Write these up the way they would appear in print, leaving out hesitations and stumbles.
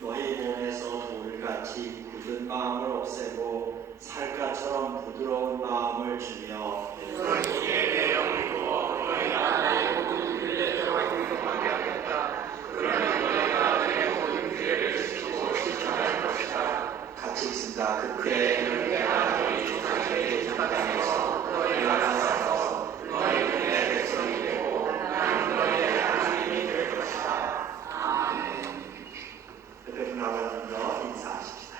너희 몸에서 돌같이 굳은 마음을 없애고 살갗처럼 부드러운 마음을 주며 너희에게 내 영을 두어 너희가 나의 모든 규례대로 행동하게 하겠다. 그러면 너희가 내 모든 규례를 지키고 실천할 것이다. 같이 읽습니다. 그때 내가 너희 조상에게 부탁하면서 너희가 나서서 너희 내 백성이 되고 나는 너희의 하나님이 될 것이다. 아멘. 그때 나와서 인사하십시다.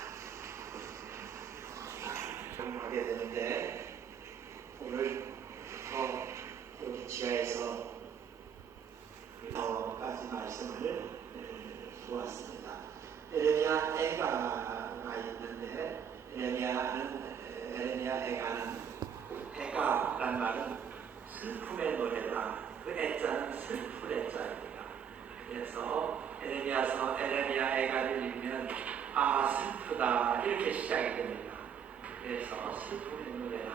하게 되는데 오늘부터 여기 지하에서 까지 말씀을 보았습니다. 에레미야 애가가 있는데 에레미야 애가란 말은 슬픔의 노래다. 그 애자는 슬픈 애자입니다. 그래서 에레미야 애가를 읽으면 아 슬프다 이렇게 시작이 됩니다. 그래서 슬픔의 노래다.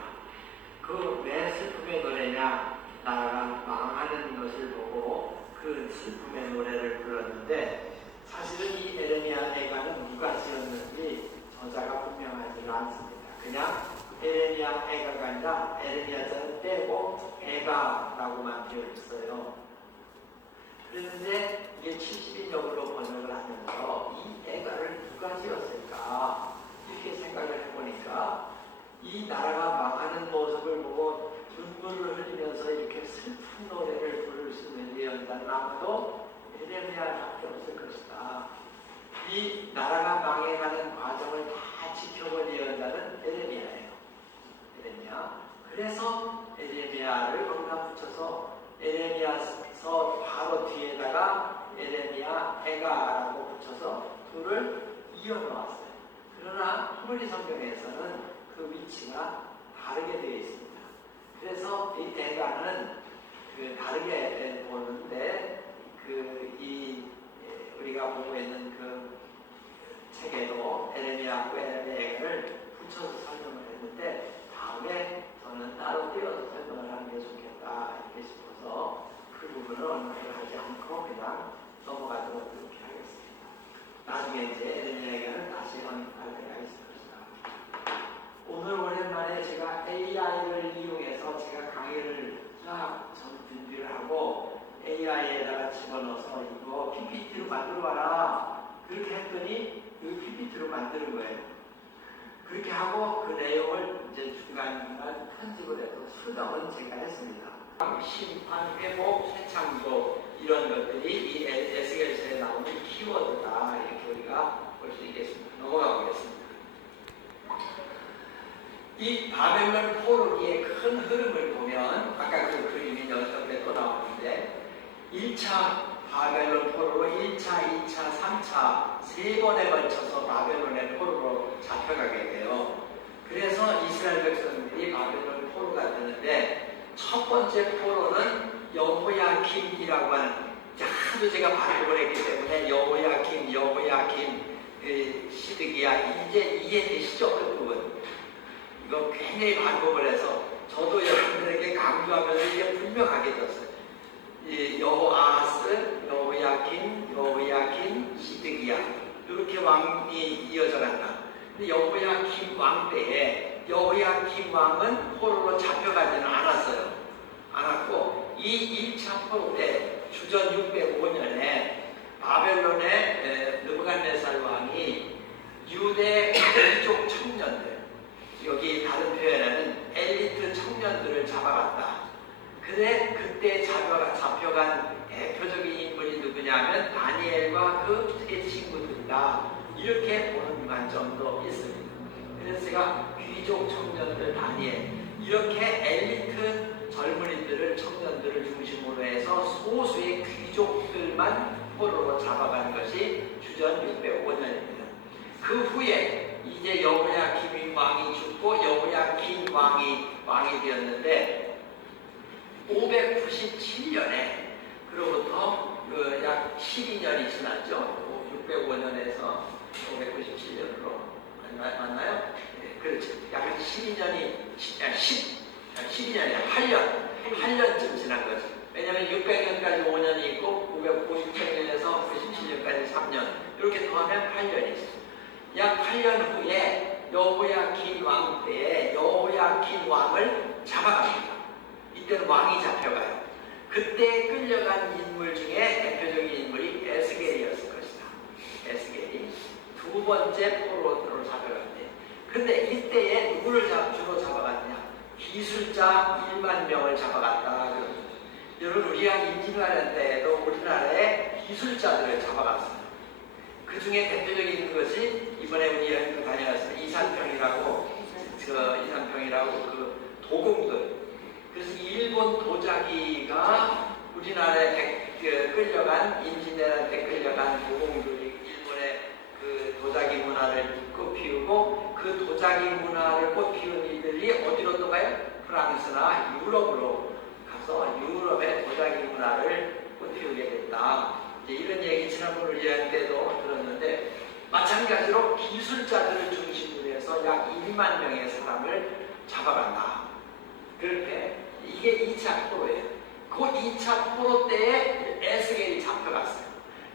그 왜 슬픔의 노래냐? 나라가 망하는 것을 보고 그 슬픔의 노래를 불렀는데 사실은 이 에레미야 애가는 누가 지었는지 저자가 분명하지 않습니다. 그냥 에레미야 애가가 아니라 에레미야자를 빼고 애가라고만 되어 있어요. 그런데 이게 70인역으로 번역을 하면서 이 애가를 누가 지었을까 이렇게 생각을 해보니까 이 나라가 망하는 모습을 보고 눈물을 흘리면서 이렇게 슬픈 노래를 부를 수 있는 예언자는 아무도 에레미야밖에 없을 것이다. 이 나라가 망해가는 과정을 다 지켜본 예언자는 에레미야예요. 에레미야. 그래서 에레미야를 거기다 붙여서 에레미야서 바로 뒤에다가 에레미야 애가라고 붙여서 둘을 이어놓았어요. 그러나 히브리 성경에서는 그 위치가 다르게 되어 있습니다. 그래서 이 애가는 다르게 보는데 우리가 보고 있는 그 책에도 에레미야하고 에레미야 애가를 붙여서 설명을 했는데 다음에 저는 따로 띄어서 설명을 하는 게 좋겠다 이렇게 싶어서 그 부분을 언급을 하지 않고 그냥 넘어가도록 그렇게 하겠습니다. 나중에 이제 에레미야 애가는 다시 언급할 때가 있을 것이다. 오늘 오랜만에 제가 AI를 이용해서 제가 강의를 쫙 준비를 하고 AI에다가 집어넣어서 이거 PPT로 만들어 와라 그렇게 했더니 그 PPT로 만드는 거예요. 그렇게 하고 그 내용을 이제 중간중간 편집을 해서 수정은 제가 했습니다. 심판, 회복, 재창조 이런 것들이 이 에스겔서에 나오는 키워드다 이렇게 우리가 볼 수 있겠습니다. 넘어가 보겠습니다. 이 바벨론 포로기의 큰 흐름을 보면 아까 그 그림이 여기 또 나오는데 1차 바벨론 포로로 1차, 2차, 3차 세 번에 걸쳐서 바벨론의 포로로 잡혀가게 돼요. 그래서 이스라엘 백성들이 바벨론 포로가 되는데 첫 번째 포로는 여호야김이라고 하는 하도 제가 반복을 했기 때문에 여호야김 시드기야 이제 이해되시죠? 그 부분 이거 굉장히 반복을 해서 저도 여러분들에게 강조하면서 이게 분명하게 졌어요. 여호아하스, 여호야긴, 시드기야 이렇게 왕이 이어져 간다. 근데 여호야김 왕 때에 여호야김 왕은 포로로 잡혀가지는 않았어요. 않았고 이 1차 포로 때 주전 605년에 바벨론의 느부갓네살 왕이 유대 귀족 청년들 여기 다른 표현에는 엘리트 청년들을 잡아갔다. 근데 그때 잡혀간 대표적인 인물이 누구냐면 다니엘과 그 세 친구들이다. 이렇게 보는 관점도 있습니다. 그래서 제가 귀족 청년들 다니엘 이렇게 엘리트 젊은이들을 청년들을 중심으로 해서 소수의 귀족들만 포로로 잡아간 것이 주전 605년입니다. 그 후에 이제 여호야김 왕이 죽고 여호야긴 왕이 되었는데 597년에 그로부터 약 12년이 지났죠. 605년에서 597년으로 맞나요? 네, 그렇죠. 약 12년이 8년쯤 지난 거죠. 왜냐하면 600년까지 5년이 있고 997년에서 97년까지 3년 이렇게 더하면 8년이 있어요. 약 8년 후에 여호야킨 왕 때에 여호야킨 왕을 잡아갑니다. 이때는 왕이 잡혀가요. 그때 끌려간 인물 중에 대표적인 인물이 에스겔이었을 것이다. 에스겔이 두 번째 포로로 잡혀갔대. 근데 이때에 누구를 주로 잡아갔냐? 기술자 1만 명을 잡아갔다. 여러분, 우리가 임진왜란 때에도 우리나라에 기술자들을 잡아갔어요. 그 중에 대표적인 것이 이번에 우리 여행 다녀왔을 이산평이라고 그 도공들. 그래서 일본 도자기가 우리나라에 끌려간 임진왜란 때 끌려간 도공들이 일본의 그 도자기 문화를 꽃피우고 그 도자기 문화를 꽃피운 이들이 어디로 또 가요? 프랑스나 유럽으로 가서 유럽의 도자기 문화를 꽃피우게 됐다. 이제 이런 얘기 지난번 우리 여행 때도 들었는데 마찬가지로 기술자들을 중심으로 해서 약 1만 명의 사람을 잡아간다. 그렇게 이게 2차 포로예요. 그 2차 포로 때에 에스겔이 잡혀갔어요.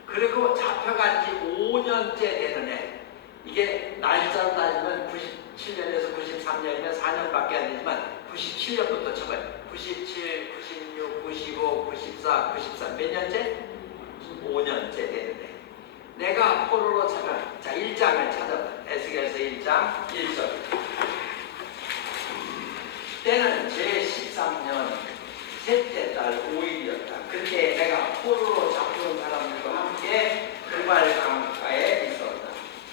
그리고 잡혀간 지 5년째 되는 해. 이게 날짜로 따지면 97년에서 93년이면 4년밖에 안 되지만 97년부터 쳐봐요. 97, 96, 95, 94, 93 몇 년째? 5년째 되는 해. 내가 포로로 잡혀. 자, 1장을 찾아봐. 에스겔서 1장 1절. 때는 제13년 셋째 달 5일이었다. 그때 내가 포로로 잡혀온 사람들과 함께 그발 강가에 있었다.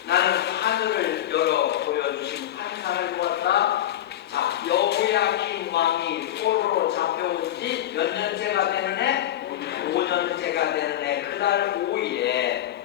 나는 하늘을 열어 보여주신 환상을 보았다. 자, 여호야킨 왕이 포로로 잡혀온 지 몇 년째가 되는 해? 5년째가 되는 해. 그날 5일에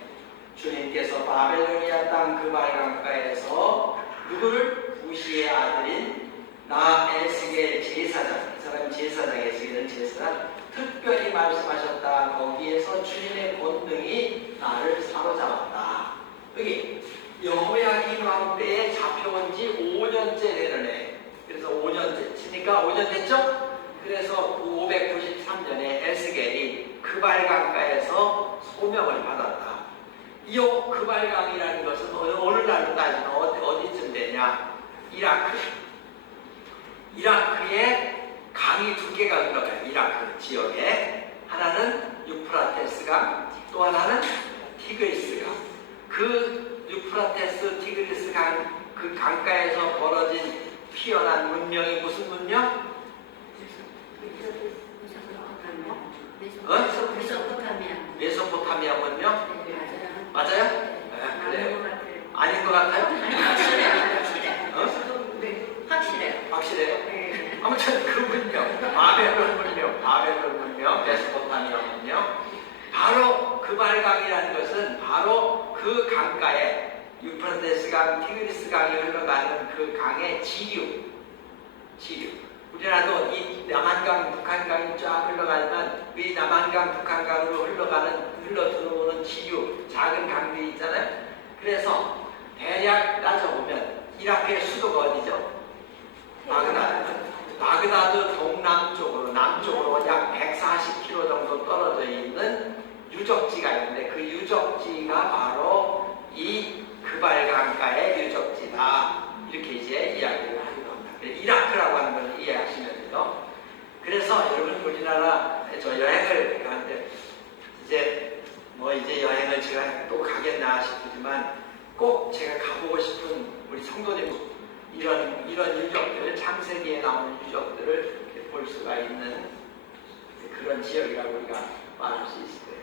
주님께서 바벨로니아 땅 그발 강가에서 누구를? 부시의 아들인 나 에스겔 제사장, 이 사람이 제사장, 에스겔은 제사장, 특별히 말씀하셨다. 거기에서 주님의 권능이 나를 사로잡았다. 여기 여호야킨 왕 때에 잡혀온 지 5년째 되는 해. 그래서 5년째 치니까 5년 됐죠? 그래서 593년에 에스겔이 그발강가에서 소명을 받았다. 이 그발강이라는 것은 어느 날로 따지면 어디쯤 되냐? 이라크에 강이 두 개가 흘러가요. 이라크 지역에 하나는 유프라테스 강, 또 하나는 티그리스 강. 그 유프라테스, 티그리스 강, 그 강가에서 벌어진 피어난 문명이 무슨 문명? 메소포타미아 문명? 맞아요? 네, 그래요. 아닌 것 같아요? 확실해요? 아무튼 그 문명, 바벨론 문명, 메소포타미아 문명. 바로 그발강이라는 것은 바로 그 강가에 유프라테스 강, 티그리스 강이 흘러가는 그 강의 지류. 우리나라도 이 남한강, 북한강이 쫙 흘러가지만 이 남한강, 북한강으로 흘러 들어오는 지류, 작은 강들이 있잖아요. 그래서 대략 따져보면 이라크의 수도가 어디죠? 바그다드 동남쪽으로, 남쪽으로 약 140km 정도 떨어져 있는 유적지가 있는데 그 유적지가 바로 이 그발강가의 유적지다. 이렇게 이제 이야기를 하기도 합니다. 이라크라고 하는 걸 이해하시면 돼요. 그래서 여러분 우리나라에 저 여행을 가는데 이제 여행을 제가 또 가겠나 싶지만 꼭 제가 가보고 싶은 우리 성도님 이런 유적들, 창세기에 나오는 유적들을 볼 수가 있는 그런 지역이라고 우리가 말할 수 있을 거예요.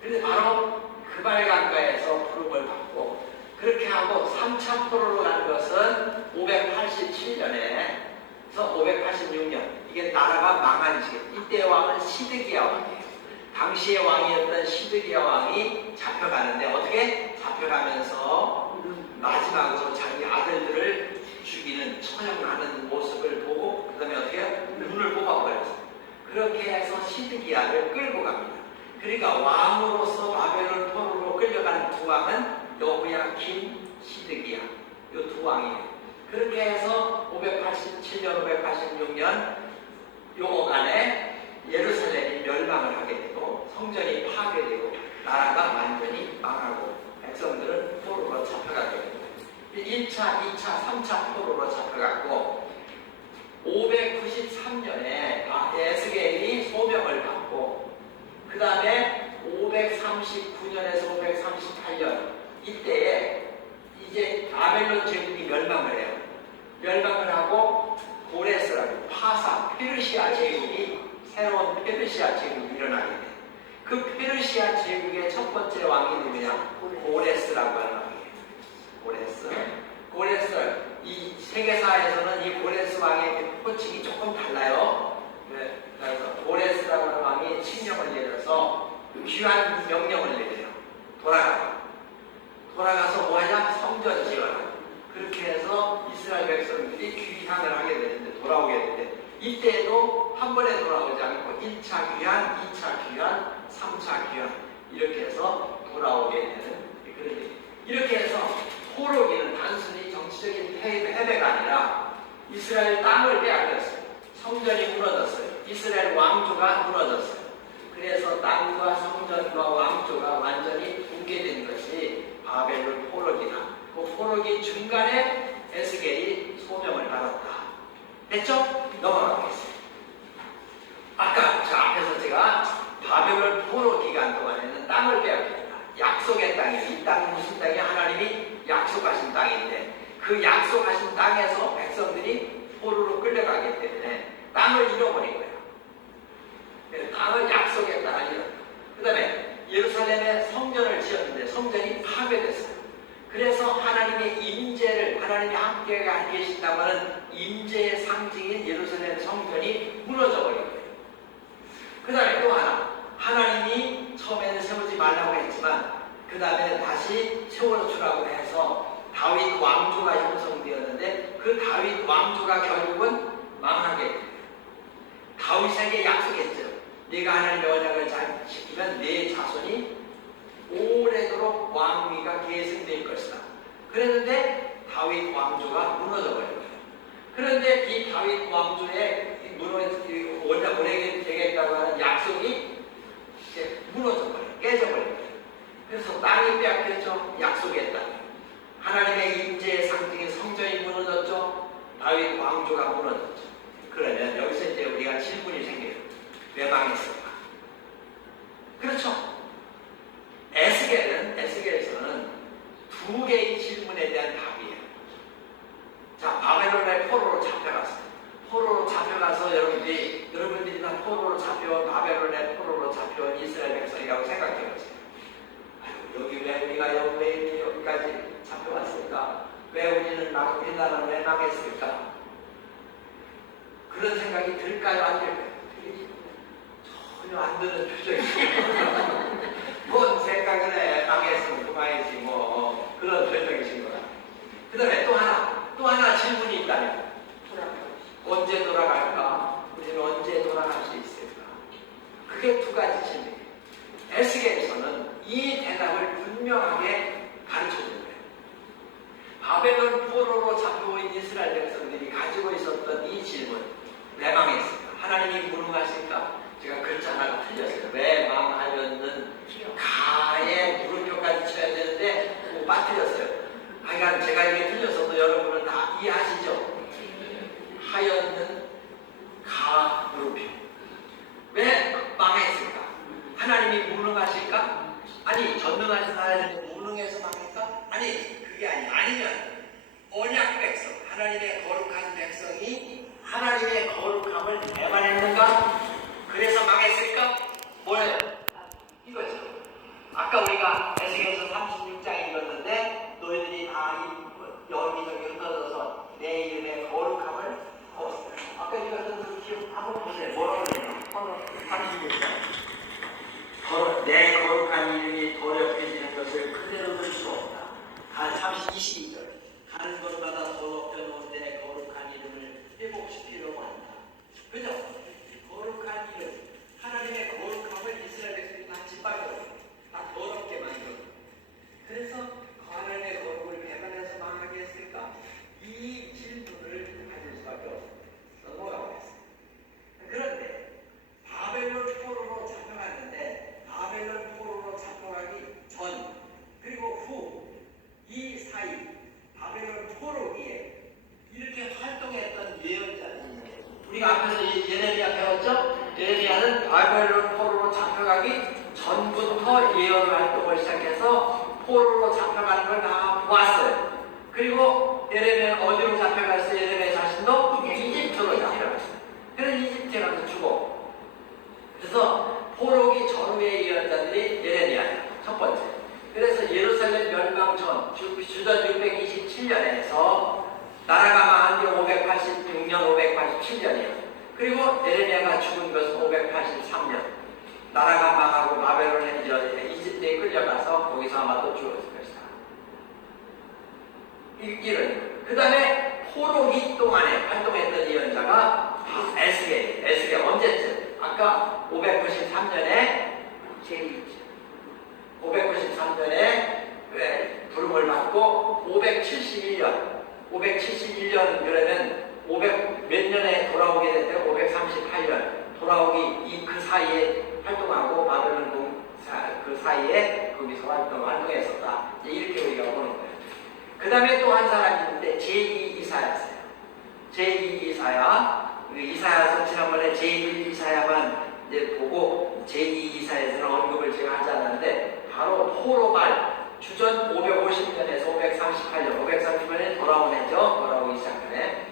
그런데 바로 그발강가에서 부름을 받고 그렇게 하고 3차 포로로 간 것은 587년에서 586년. 이게 나라가 망한 시기. 이때 왕은 시드기야 왕이에요. 당시의 왕이었던 시드기야 왕이 잡혀가는데 어떻게? 잡혀가면서 마지막으로 자기 아들들을 죽이는, 처형하는 모습을 보고 그 다음에 어떻게 해요? 눈을 뽑아버렸어요. 그렇게 해서 시드기야를 끌고 갑니다. 그러니까 왕으로서 바벨론 포로로 끌려가는 두 왕은 여호야킨, 시드기야, 이 두 왕이에요. 그렇게 해서 587년, 586년 요간에 예루살렘이 멸망을 하게 되고 성전이 파괴되고 나라가 완전히 망하고 백성들은 포로로 잡혀가게 됩니다. 1차, 2차, 3차 포로로 잡혀갔고 593년에 에스겔이 소명을 받고 그 다음에 539년에서 538년 이때에 이제 바벨론 제국이 멸망을 해요. 멸망을 하고 고레스라고 파사 페르시아 제국이 새로운 페르시아 제국이 일어나게 돼요. 그 페르시아 제국의 첫 번째 왕이 누구냐? 고레스라고 하는 왕이에요. 고레스. 이 세계사에서는 이 고레스 왕의 호칭이 조금 달라요. 그래서 고레스라고 하는 왕이 칙령을 내려서 귀한 명령을 내려요. 돌아가서 뭐하냐? 성전 지어라. 그렇게 해서 이스라엘 백성들이 귀향을 하게 되는데 돌아오게 되는데 이때도 한 번에 돌아오지 않고 1차 귀환, 2차 귀환, 3차 귀환 이렇게 해서 돌아오게 되는 그런 얘기. 이렇게 해서 포로기는 단순히 정치적인 패배가 아니라 이스라엘 땅을 빼앗겼어요. 성전이 무너졌어요. 이스라엘 왕조가 무너졌어요. 그래서 땅과 성전과 왕조가 완전히 붕괴된 것이 바벨론 포로기나 그 포로기 중간에 에스겔이 소명을 받았다. 됐죠? 넘어가겠습니다. 아까 저 앞에서 제가 바벨론 포로 기간 동안에는 땅을 빼앗겼다. 약속의 땅이 이 땅은 무슨 땅이 하나님이 약속하신 땅인데 그 약속하신 땅에서 백성들이 포로로 끌려가기 때문에 땅을 잃어버린 거예요. 땅을 약속의 땅을 잃었다. 그 다음에 예루살렘에 성전을 지었는데 성전이 파괴됐어요. 그래서 하나님의 임재를 하나님이 함께 계신다고 하는 임재의 상징인 예루살렘 성전이 무너져 버린 거예요. 그 다음에 또 하나 하나님이 처음에는 세우지 말라고 했지만 그 다음에 다시 세워주라고 해서 다윗 왕조가 형성되었는데 그 다윗 왕조가 결국은 망하게 됩니다. 다윗에게 약속했죠. 네가 하나님의 언약을 잘 지키면 네 자손이 오래도록 왕위가 계승될 것이다. 그랬는데 다윗 왕조가 무너져 버린 거예요. 그런데 이 다윗 왕조의 원래 오래 되겠다고 하는 약속이 이제 무너져 버려요. 깨져버린 거예요. 그래서 땅이 빼앗겼죠. 약속의 땅. 하나님의 임재의 상징인 성전이 무너졌죠. 다윗 왕조가 무너졌죠. 그러면 여기서 이제 우리가 질문이 생겨요. 왜 망했을까? 그렇죠. 에스겔에서는 두 개의 질문에 대한 답이에요. 자, 바벨론의 포로로 잡혀갔어요. 포로로 잡혀가서 여러분들이 다 포로로 잡혀온 바벨론의 포로로 잡혀온 이스라엘 백성이라고 생각해보세요. 여기 왜 우리가 왜 여기까지 잡혀왔을까? 왜 우리나라는 왜 망했을까? 그런 생각이 들까요? 안 들까요? 전혀 안 드는 표정이에요. 뭔 생각을 해? 망했으면 그만이지 뭐 그런 표정이신 거야. 그 다음에 또 하나 질문이 있다면 언제 돌아갈까? 우리는 언제 돌아갈 수 있을까? 그게 두 가지 질문이에요. 에스겔에서는 이 대답을 분명하게 가르쳐주는 거예요. 바벨론 포로로 잡혀온 이스라엘 백성들이 가지고 있었던 이 질문, 왜 망했을까? 하나님이 무능하실까? 제가 글자 하나 틀렸어요. 왜 망하였는 가에 물음표까지 쳐야 되는데 뭐 빠뜨렸어요. 그러니까 제가 이게 틀렸어도 여러분은 다 이해하시죠? 하였는 가 물음표. 왜 망했을까? 하나님이 무능하실까? 아니 전능하신 하나님이 무능해서 망했을까? 아니 그게 아니면 언약 백성, 하나님의 거룩한 백성이 하나님의 거룩함을 배반했는가? 그래서 망했을까? 뭐예요? 이거죠. 아까 우리가 에스겔서 36장 읽었는데 너희들이 다 여기저기 흩어져서 내 이름의 거룩함을 벗었다. 아까 읽었던 기억 한번 보세요. 뭐라고 그래요? 36장. 내 거룩한 이름이 더럽혀지는 것을 그대로 둘 수 없다. 22절. 가는 곳마다 더 높여놓은 내 거룩한 이름을 회복시키려고 한다. 그죠? 거룩한 이름, 하나님의 거룩함을 이스라엘 백성이 다 짓밟아요. 다 더럽게 만들어. 그래서 하나님의 거룩을 배반해서 망하게 했을까? 이 질문을 가질 수밖에 없습니다. 넘어가겠습니다. 그런데 바벨론 포로로 잡혀갔는데 바벨론 포로로 잡혀가기 전 그리고 후 잡혀가는 걸 다 보았어요. 그리고 예레미야는 어디로 잡혀갔어요? 예레미야 자신도 이집트로 잡혀갔어요. 그래서 이집트에 가서 죽어. 그래서 포로기 전후의 예언자들이 예레미야예요. 첫 번째. 그래서 예루살렘 멸망 전 주전 627년에서 나라가 망한 게 586년, 587년이에요. 그리고 예레미야가 죽은 것은 583년. 나라가 망하고 바벨론에 이집트에 끌려가서 거기서 아마 또 죽었을 것이다. 이런. 그 다음에 포로기 동안에 활동했던 예언자가 에스겔 언제쯤? 아까 593년에 593년에 부름을 받고 571년 그러면 500 몇 년에 돌아오게 됐대요. 538년 돌아오기 그 사이에 활동하고 바벨론 그 사이에 거기서 활동했었다. 이렇게 우리가 보는 거예요. 그 다음에 또 한 사람이 있는데 제2 이사야였어요. 제2 이사야. 이사야서 지난번에 제1 이사야만 이제 보고 제2 이사야에서는 언급을 제가 하지 않았는데 바로 포로발 주전 550년에서 538년에 돌아온 해죠. 돌아오기 시작하네.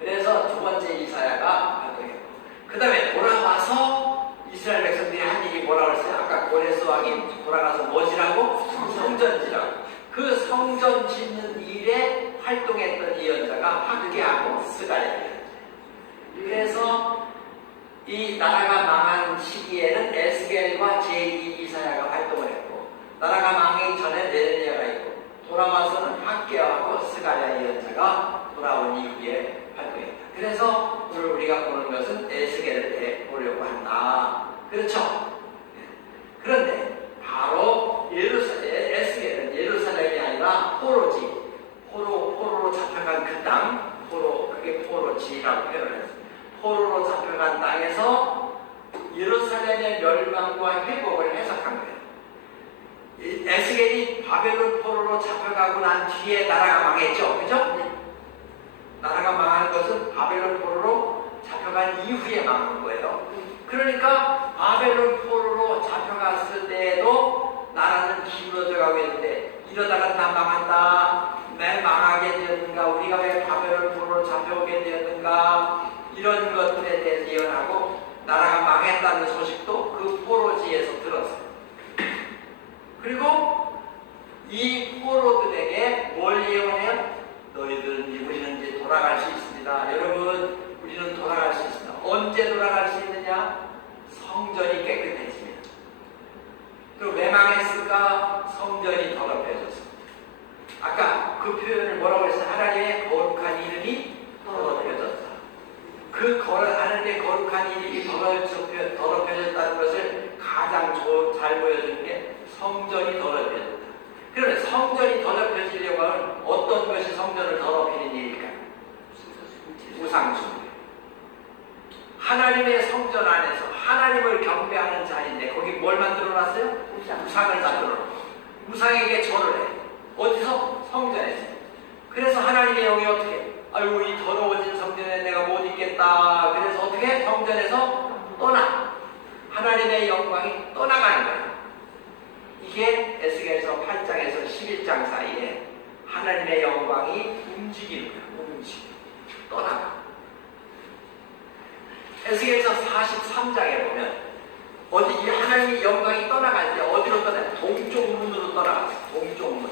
그래서 두 번째 이사야가 활동했고 그 다음에 돌아와서 이스라엘 백성들이 한 일이 뭐라고 했어요? 아까 고레스 왕이 돌아가서 뭐지라고? 성전지라고. 그 성전 짓는 일에 활동했던 예언자가 학개하고 스가랴예요. 그래서 이 나라가 망한 시기에는 에스겔과 제2 이사야가 활동을 했고 나라가 망하기 전에 예레미야가 있고 돌아와서는 학개하고 스가랴 예언자가 돌아온 이후에 활동했다. 그래서 오늘 우리가 보는 것은 에스겔을 보려고 한다. 그렇죠? 그런데 바로 에스겔은 예루살렘이 아니라 포로지. 포로로 잡혀간 그 땅, 그게 포로지라고 표현했어요. 포로로 잡혀간 땅에서 예루살렘의 멸망과 회복을 해석한 거예요. 에스겔이 바벨론 포로로 잡혀가고 난 뒤에 나라가 망했죠. 그죠? 네. 나라가 망한 것은 바벨론 포로로 잡혀간 이후에 망한 거예요. 그러니까 바벨론 포로로 잡혀갔을 때에도 나라는 기울어져 가고 있는데 이러다가 다 망한다. 왜 망하게 되었는가? 우리가 왜 바벨론 포로로 잡혀오게 되었는가? 이런 것들에 대해서 예언하고 나라가 망했다는 소식도 그 포로지에서 들었어요. 그리고 이 포로들에게 뭘 예언해요? 너희들은 우리는 이제 돌아갈 수 있습니다. 여러분 우리는 돌아갈 수 있습니다. 언제 돌아갈 수 있느냐? 성전이 깨끗해지면. 그리고 왜 망했을까? 성전이 더럽혀졌습니다. 아까 그 표현을 뭐라고 했어요? 하나님의 거룩한 이름이 더럽혀졌다. 그 하나님의 거룩한 이름이 더럽혀졌다는 것을 가장 잘 보여주는 게 성전이 더럽혀졌다. 그러면 성전이 더럽혀지려고 하면 어떤 것이 성전을 더럽히는 일일까요? 우상숭배. 하나님의 성전 안에서 하나님을 경배하는 자리인데 거기 뭘 만들어놨어요? 우상을 만들어놨어요. 우상에게 절을 해. 어디서? 성전에서. 그래서 하나님의 영이 어떻게? 아유 이 더러워진 성전에 내가 못 있겠다. 그래서 어떻게? 성전에서 떠나. 하나님의 영광이 떠나가는 거예요. 이게 에스겔서 8장에서 11장 사이에 하나님의 영광이 움직이는 거예요. 떠나가. 에스겔서 43장에 보면 이 하나님의 영광이 떠나갈 때 어디로 떠나요? 동쪽 문으로 떠나갔어요. 동쪽 문.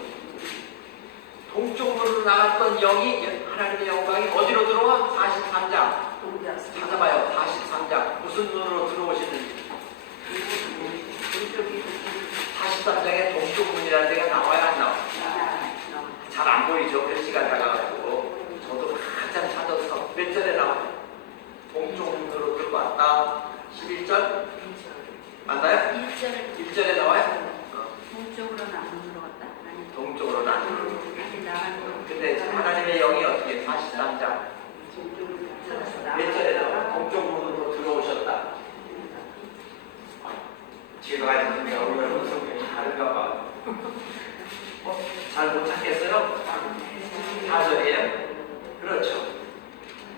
동쪽 문으로 나갔던 영이 하나님의 영광이 어디로 들어와? 43장. 찾아봐요. 43장. 무슨 눈으로 들어오시는지. 43장에 동쪽 문이라는 데가 나와야 안 나와요? 잘 안 보이죠? 글씨가 작아가지고. 저도 한참 찾아서 몇 절에 나와요? 동쪽 문으로 들어왔다. 11절? 맞나요? 1절에 나와요? 동쪽으로는 안 들어갔다? 동쪽으로는 안 들어갔다. 근데 하나님의 영이 어떻게 43장 몇 절에 나와요? 동쪽 문으로 들어오셨다. 지금 가진 여러분의 성경이 다른가 봐. 잘 못 찾겠어요? 4절이에요? 그렇죠.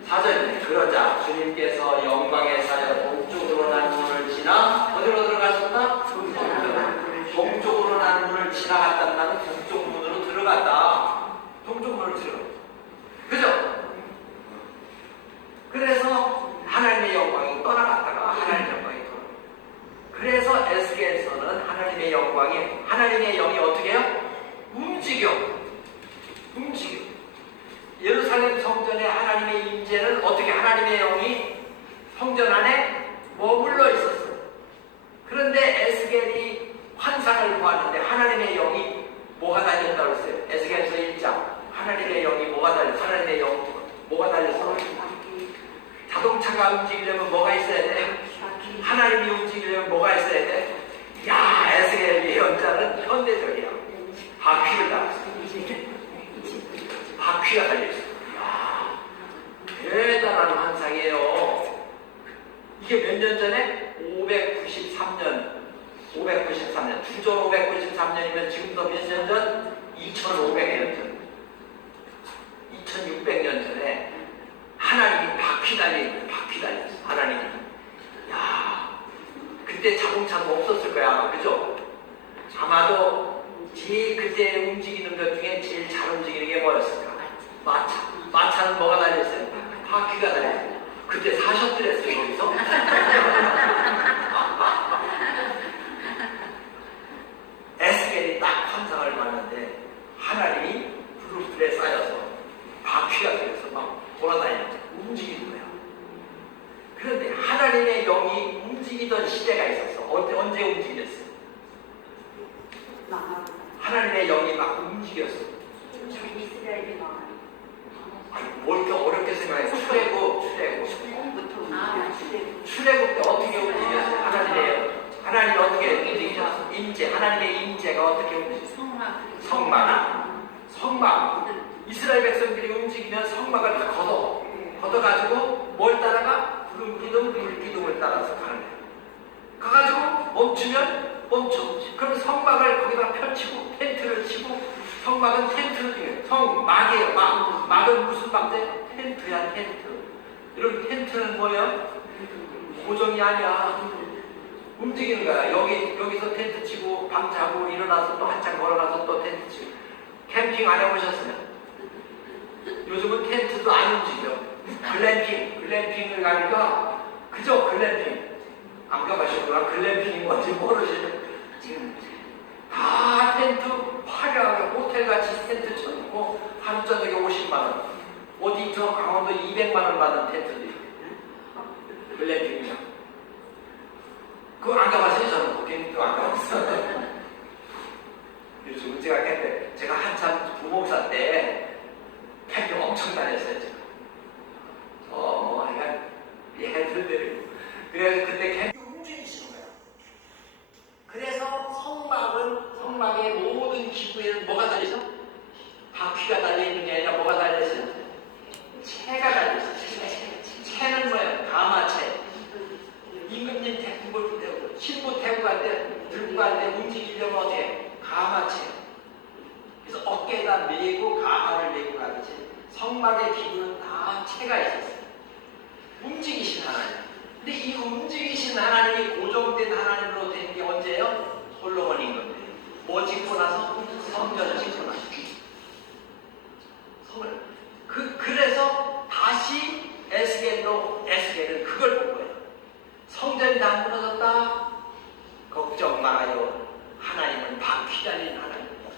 4절이네. 그러자 주님께서 영광의 사여 동쪽으로 난 문을 지나 어디로 들어가셨다? 동쪽으로 난 문을 지나갔다는 말은 동쪽 문으로 들어갔다. 동쪽 문으로 들어가. 그죠? 그래서 하나님의 영광이 떠나갔다가 하나님의 영광이 돌아. 그래서 에스겔서는 하나님의 영이 어떻게 해요? 움직여. 예루살렘 성전에 하나님의 임재는 어떻게 하나님의 영이 성전 안에 머물러 있었어요. 그런데 에스겔이 환상을 보았는데 하나님의 영이 뭐가 달렸다고 했어요? 에스겔서 1장. 하나님의 영이 뭐가 달렸어? 하나님의 영 뭐가 달렸어? 자동차가 움직이려면 뭐가 있어야 돼? 하나님이 움직이려면 뭐가 있어야 돼? 야, 에스겔 예언자는 현대적이야. 바퀴를 달았어. 바퀴가 달려있어. 이야, 대단한 환상이에요. 이게 몇 년 전에? 593년. 주전 593년이면 지금도 몇 년 전? 2500년 전. 2600년 전에 하나님이 바퀴 달렸어. 하나님이. 야, 그때 자동차가 없었을 거야. 그죠? 아마도 제일 그때 움직이는 것 중에 제일 잘 움직이는 게 뭐였을까? 마차는 뭐가 달렸어요? 바퀴가 달렸어요. 그때 사셨더랬어요, 거기서. 에스겔이 딱 환상을 봤는데 하나님이 구름들에 쌓여서 바퀴가 되어서 막 돌아다니면서 움직이는 거야. 그런데 하나님의 영이 움직이던 시대가 있었어. 언제 움직였어? 하나님의 영이 막 움직였어. 이스라엘이 망하는. 아니, 뭘 이렇게 어렵게 생각해. 출애굽. 출애굽 때 어떻게 움직였어요? 하나님이 어떻게 움직이셨어? 하나님의 임재가 어떻게 움직였어? 성막. 이스라엘 백성들이 움직이면 성막을 다 걷어가지고 뭘 따라가? 불기둥을 따라서 가는 거예요. 가가지고 멈추면 멈춰. 그럼 성막을 거기다 펼치고 텐트를 치고, 성막은 텐트 중에 성막이에요. 막은 무슨 막대? 텐트야, 텐트. 여러분, 텐트는 뭐예요? 고정이 아니야. 움직이는 거야. 여기서 텐트 치고 밤 자고 일어나서 또 한참 걸어가서 또 텐트 치고. 캠핑 안 해보셨어요? 요즘은 텐트도 안 움직여. 글램핑을 가니까, 그죠? 글램핑. 안 가보셨구나. 글램핑이 뭔지 모르시죠? 지금 다 텐트 화려하게 호텔같이 텐트 쳐놓고 하루 저녁에 50만원, 어디 저 강원도 200만원 받는 텐트도 있고. 글램핑이야. 그거 안 가봤어요? 저는 거기는 안 가봤어요. 요즘 제가 한참 부목사 때 캠핑 엄청 다녔어요. 제가. 하여간 얘들 데리고. 그래서 그때 캠핑 움직이시는 거야. 그래서 성막의 모든 기구에는 뭐가 달려있어? 바퀴가 달려있는 게 아니라 뭐가 달려있어요? 채가 달려있어요. 채는 뭐예요? 가마채. 임금님 태국을 태우고, 신부 태국 갈 때, 들고 갈 때 움직이려면 어떻게? 가마채. 그래서 어깨에다 메고 가마를 메고 가듯이 성막의 기구는 다 채가 있었어요. 움직이신 하나님. 근데 이 움직이신 하나님이 고정된 하나님으로 된 게 언제예요? 솔로몬 임금님. 뭐 짓고 나서? 성전을 짓고 나서. 그래서 다시 에스겔은 그걸 본 거예요. 성전이 다 무너졌다. 걱정 말아요. 하나님은 바퀴 달린 하나님이야.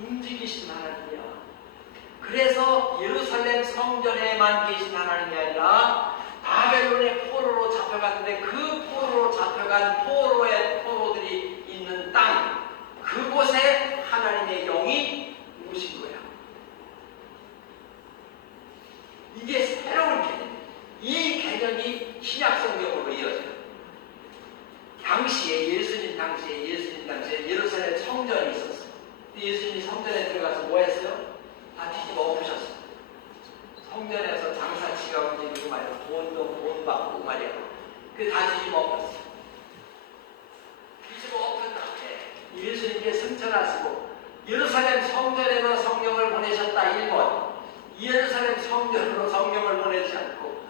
움직이신 하나님이야. 그래서 예루살렘 성전에만 계신 하나님이 아니라 바벨론의 포로로 잡혀갔는데 그 포로로 잡혀간 포로들이 있는 땅, 그곳에 하나님의 영이 오신 거야. 이게 새로운 개념. 이 개념이 신약 성경으로 이어져요. 예수님 당시에 예루살렘 성전이 있었어요. 예수님이 성전에 들어가서 뭐 했어요? 다 뒤집어 엎으셨어요. 성전에서 장사치가 움직이고 말이야. 돈 받고 말이야. 다 뒤집어 엎었어요. 뒤집어 엎은 다음에 예수님께 승천하시고 예루살렘 성전에서 성령을 보내셨다 1번. 예루살렘 성전으로 성령을 보내지 않고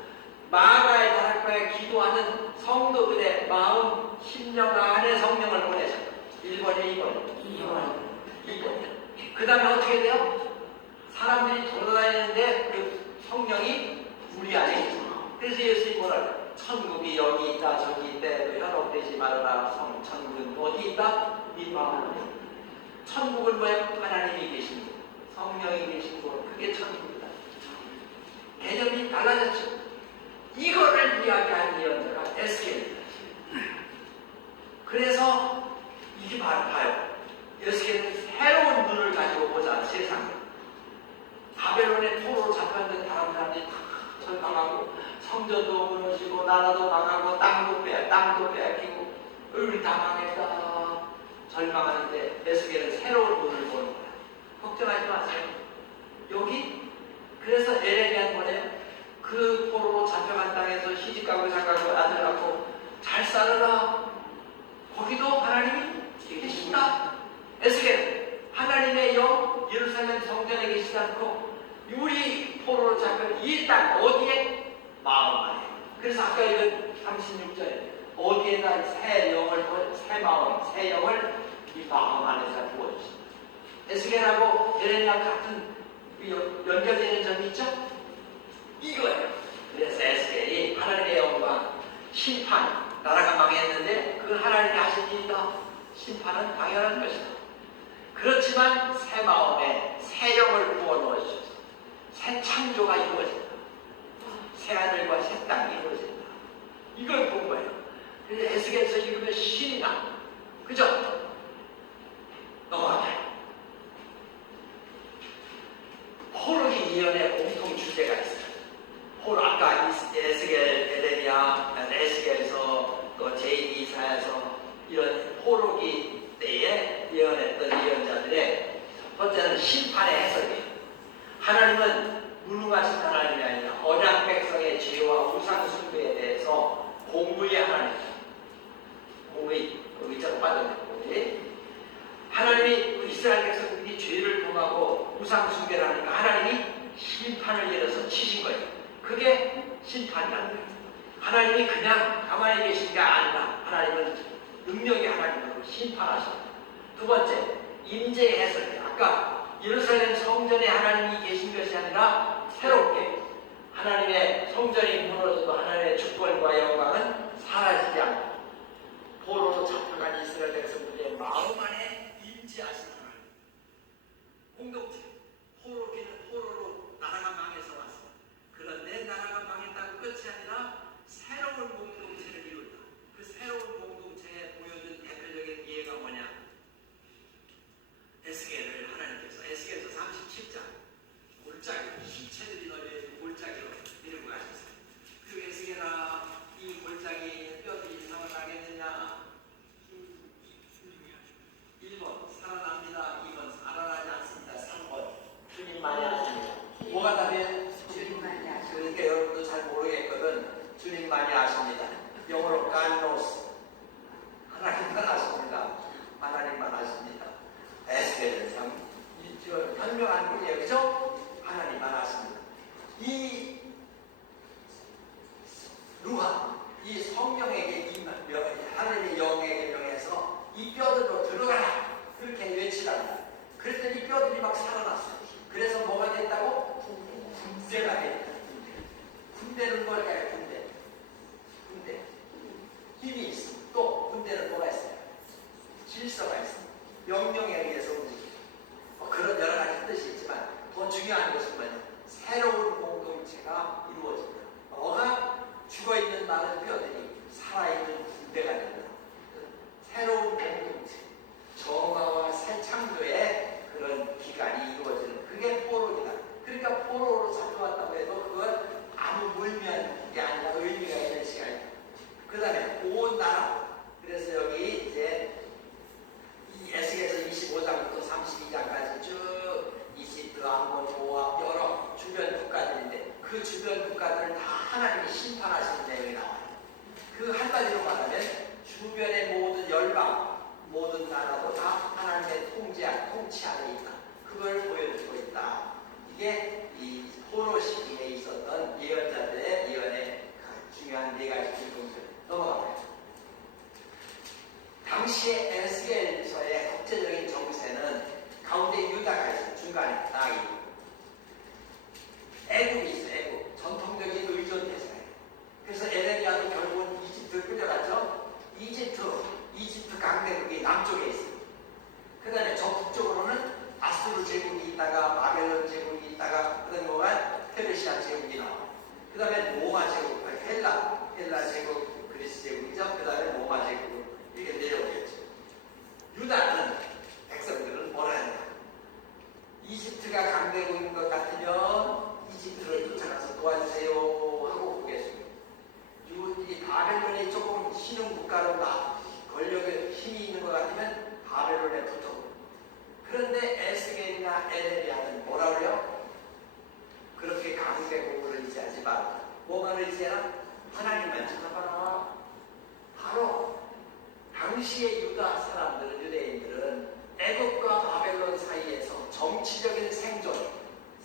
마가의 다락방에 기도하는 성도들의 마음, 심령 안에 성령을 보내셨다. 1번이 2번. 그 다음에 어떻게 돼요? 사람들이 돌아다니는데 그 성령이 우리 안에 있죠. 그래서 예수님이 뭐라 그래요? 천국이 여기 있다 저기 있대 현혹되지 말아라. 천국은 어디 있다? 네 마음 안에. 천국은 뭐예요? 하나님이 계신 곳, 성령이 계신 곳, 그게 천국이다. 개념이 달라졌죠. 이거를 이야기하는 예언자가 에스겔입니다. 그래서 이게 봐요. 에스겔은 새로운 눈을 가지고 보자 세상을. 바벨론의 포로로 잡혔는데 다른 사람들이 다 절망하고 성전도 무너지고 나라도 망하고 땅도 빼앗기고 우리 다 망했다 절망하는데 에스겔은 새로운 눈을 보는 거야. 걱정하지 마세요. 여기 그래서 에레미야는 뭐래요? 그 포로로 잡혀간 땅에서 시집가고 장가고 아들 낳고 잘 살아라. 거기도 하나님이 계신다. 에스겔 하나님의 영 예루살렘 성전에 계시지 않고 우리 포로로 잡힌 이 땅 어디에? 마음 안에. 그래서 아까 읽은 36절에 어디에다 새 영을 새 마음, 새 영을 이 마음 안에서 부어주신다. 에스겔하고 에레미야 같은 연결되는 점이 있죠? 이거예요. 그래서 에스겔이 하나님의 영광, 심판, 나라가 망했는데 그 하나님이 하신 일이다. 심판은 당연한 것이다. 그렇지만 새 마음에 새 영을 부어 넣으셔서 새 창조가 이루어진다. 새 하늘과 새 땅이 이루어진다. 이걸 본 거예요. 그래서 에스겔에서 읽으면 신이 나. 그죠? 넘어가요. 포로기 예언의 공통 주제가 있어요. 포로 아까 에스겔, 에레미야, 에스겔에서 또 제2 이사야서 이런 포로기 때에 예언했던 예언자들의 첫 번째는 심판의 해석이에요. 하나님은 무능하신 하나님이 아니라 언약 백성의 죄와 우상 숭배에 대해서 공의의 하나님이에요. 공의, 의자로 빠졌네. 공의. 하나님이 그 이스라엘 백성들이 죄를 범하고 우상 숭배를 하니까 하나님이 심판을 내려서 치신 거예요. 그게 심판이라는 거예요. 하나님이 그냥 가만히 계신 게 아니라 하나님은 능력의 하나님으로 심판하십니다. 두 번째, 임재의 해석이에요. 아까 예루살렘 성전에 하나님이 계신 것이 아니라 새롭게 하나님의 성전이 무너져도 하나님의 주권과 영광은 사라지지 않고 포로로 잡혀간 이스라엘 백성들의 마음 안에 임재하신 하나님. 공동체. 포로기는 포로로 나라가 망해서 왔어. 그런데 나라가 망했다고 끝이 아니라 새로운 공동체를 이룬다. 그 새로운 공동체에 보여준 대표적인 예가 뭐냐? 에스겔을 하나님께서 에스겔서 37장 골짜기로 시체들이 널려있는 골짜기로 데리고 가셨어요. 그 에스겔아 이 골짜기에 뼈들이 살아나겠느냐? 1번 살아납니다. 2번 살아나지 않습니다. 3번 주님만이 아십니다. 뭐가 답이에요? 주님만이 아십니다. 그러니까 여러분도 잘 모르겠거든. 주님만이 아십니다. 영어로 God knows. 하나님만 아십니다. 하나님만 아십니다. 에스겔은 참 현명한 분이에요. 그죠? 하나님만 아십니다. 이 루하, 이 성령에게 하나님의 영에게 명해서 이 뼈들로 들어가라. 그렇게 외치랍니다. 그랬더니 이 뼈들이 막 살아났어요. 그래서 뭐가 됐다고? 군대가 됐다. 군대는 뭘까요? 군대. 힘이 있어. 또 군대는 뭐가 있어요? 질서가 있어. 명령에 의해서 움직이고 그런 여러 가지 뜻이 있지만 더 중요한 것은 뭐냐? 새로운 공동체가 이루어진다. 너가 죽어있는 많은 뼈들이 살아있는 군대가 된다. 새로운 공동체, 정화와 새 창조의 그런 기간이 이루어지는 그게 포로기다. 그러니까 포로로 잡혀왔다고 해도 그건 아무 물면이 아니라 의미가 있는 시간이다. 그 다음에 온 나라. 그래서 여기 이제 이 에스겔서 25장부터 32장까지 쭉 이집트, 암몬, 모압 여러 주변 국가들인데 그 주변 국가들을 다 하나님이 심판하시는 내용이 나와요. 그 한 가지로 말하면 주변의 모든 열방, 모든 나라도 다 하나님의 통치 안에 있다. 그걸 보여주고 있다. 이게 이 포로 시기에 있었던 예언자들의 예언의 중요한 네 가지 공통점. 넘어가요. 당시에 에스겔서의 국제적인 정세는 가운데 유다가 있어요. 중간에 땅이 애국이 있어. 애국 전통적인 의존 대사예요. 그래서 에레미야도 결국은 이집트를 끌려갔죠. 이집트 강대국이 남쪽에 있어요. 그 다음에 저 북쪽으로는 아수르 제국이 있다가 바벨론 제국이 있다가 그다음에 뭐가 페르시아 제국이 나와. 그 다음에 로마 제국, 헬라 제국, 그리스 제국이죠. 그 다음에 로마 제국 이렇게 내려오겠죠. 유다는 백성들은 뭐라 했냐? 이집트가 강대국인 것 같으면 이집트를 쫓아가서 도와주세요 하고 보겠습니다. 이 바벨론이 조금 신흥 국가로 권력에 힘이 있는 것 같으면 바벨론에 붙어. 그런데 에스겔이나 에레미야는 뭐라 그래요? 그렇게 강대국을 의지하지 말라. 뭐만 의지해라? 하나님만 찾아봐라. 바로 당시의 유다 사람들은, 유대인들은 애국과 바벨론 사이에서 정치적인 생존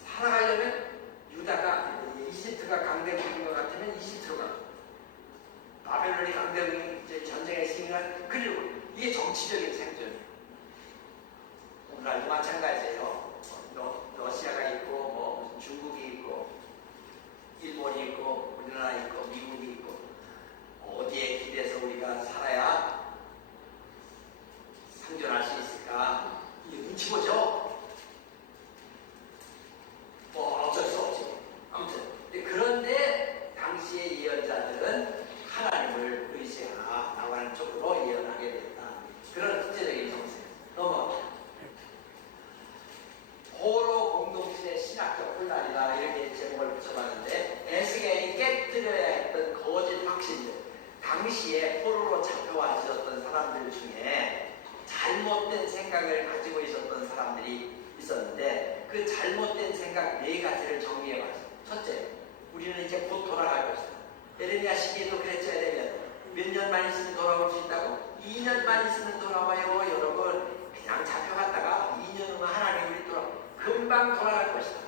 살아가려면 유다가 이집트가 강대국인 것 같으면 이집트로 가. 바벨론이 강대국인 전쟁에 승리한 그리고 이게 정치적인 생존이에요. 오늘날도 마찬가지예요. 러시아가 있고 뭐 중국이 있고 일본이 있고 우리나라 있고 미국이 있고 어디에 기대서 우리가 살아야 생존할 수 있을까? 이게 눈치 보죠. 뭐 어쩔 수 없죠. 아무튼 그런데 당시의 예언자들은 하나님을 의지하라 나가는 쪽으로 예언하게 됐다. 그런 국제적인 정세. 넘어갑니다. 포로 공동체의 신학적 혼란이다 이렇게 제목을 붙여봤는데 에스겔이 깨뜨려야 했던 거짓 확신들, 당시에 포로로 잡혀와 있었던 사람들 중에 잘못된 생각을 가지고 있었던 사람들이 있었는데 그 잘못된 생각 4가지를 정리해봤어요. 첫째, 우리는 이제 곧 돌아갈 것이다. 에레미야 시기에도 그랬죠. 에레미야도 몇 년만 있으면 돌아올 수 있다고? 2년만 있으면 돌아와요. 여러분 그냥 잡혀갔다가 2년 후면 하나님 우리 금방 돌아갈 것이다.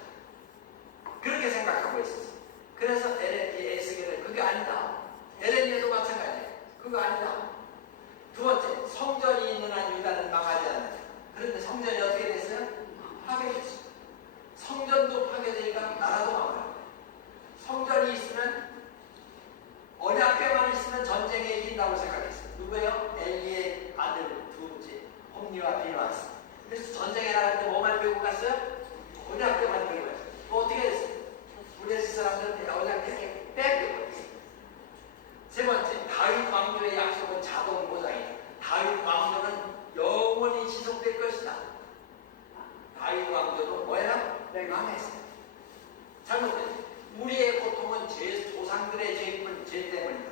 그렇게 생각하고 있었어요. 그래서 에스겔은 그게 아니다. 에레미야도 마찬가지예요. 그거 아니다. 두 번째, 성전이 있는 한 유다는 망하지 않는다. 그런데 성전이 어떻게 됐어요? 파괴됐어요. 성전도 파괴되니까 나라도 망해요. 성전이 있으면 언약궤만 있으면 전쟁에 이긴다고 생각했어요. 누구예요? 엘리의 아들 둘째 홈리와 비누아스. 그래서 전쟁에 나갈 때 뭐만 메고 갔어요? 언약궤만 메고 갔어요. 뭐 어떻게 됐어요? 우리 사람들은 언약궤 빼고 갔어요. 세 번째, 다윗 왕조의 약속은 자동 보장이다. 다윗 왕조는 영원히 지속될 것이다. 다윗 왕조도 뭐야? 망했어요. 잘못됐어요. 우리의 고통은 조상들의 죄 때문이다.